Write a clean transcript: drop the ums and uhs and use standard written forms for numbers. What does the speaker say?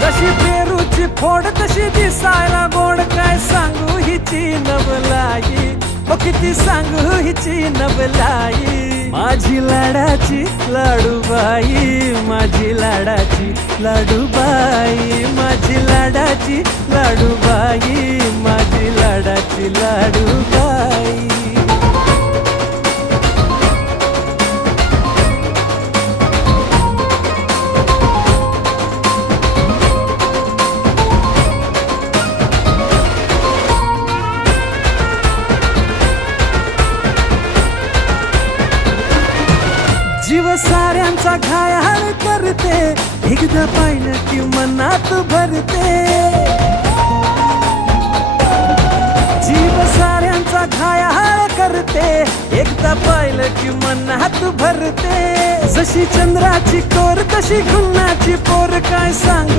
जशी पेरूची फोड तशी दिसायला गोड, काय सांगू हिची नवलाई, ओ किती सांगू हिची नवलाई. माझी लाडाची लाडूबाई, माझी लाडाची लाडूबाई, माझी लाडाची लाडूबाई, माझी लाडाची लाडूबाई. जीव साऱ्यांचा घायाळ करते, एकदा पाहिलं की मनात भरते. जीव साऱ्यांचा घायाळ करते, एकदा पाहिलं की मनात भरते. जशी चंद्राची कोर तशी खुन्नाची पोर, काय सांगू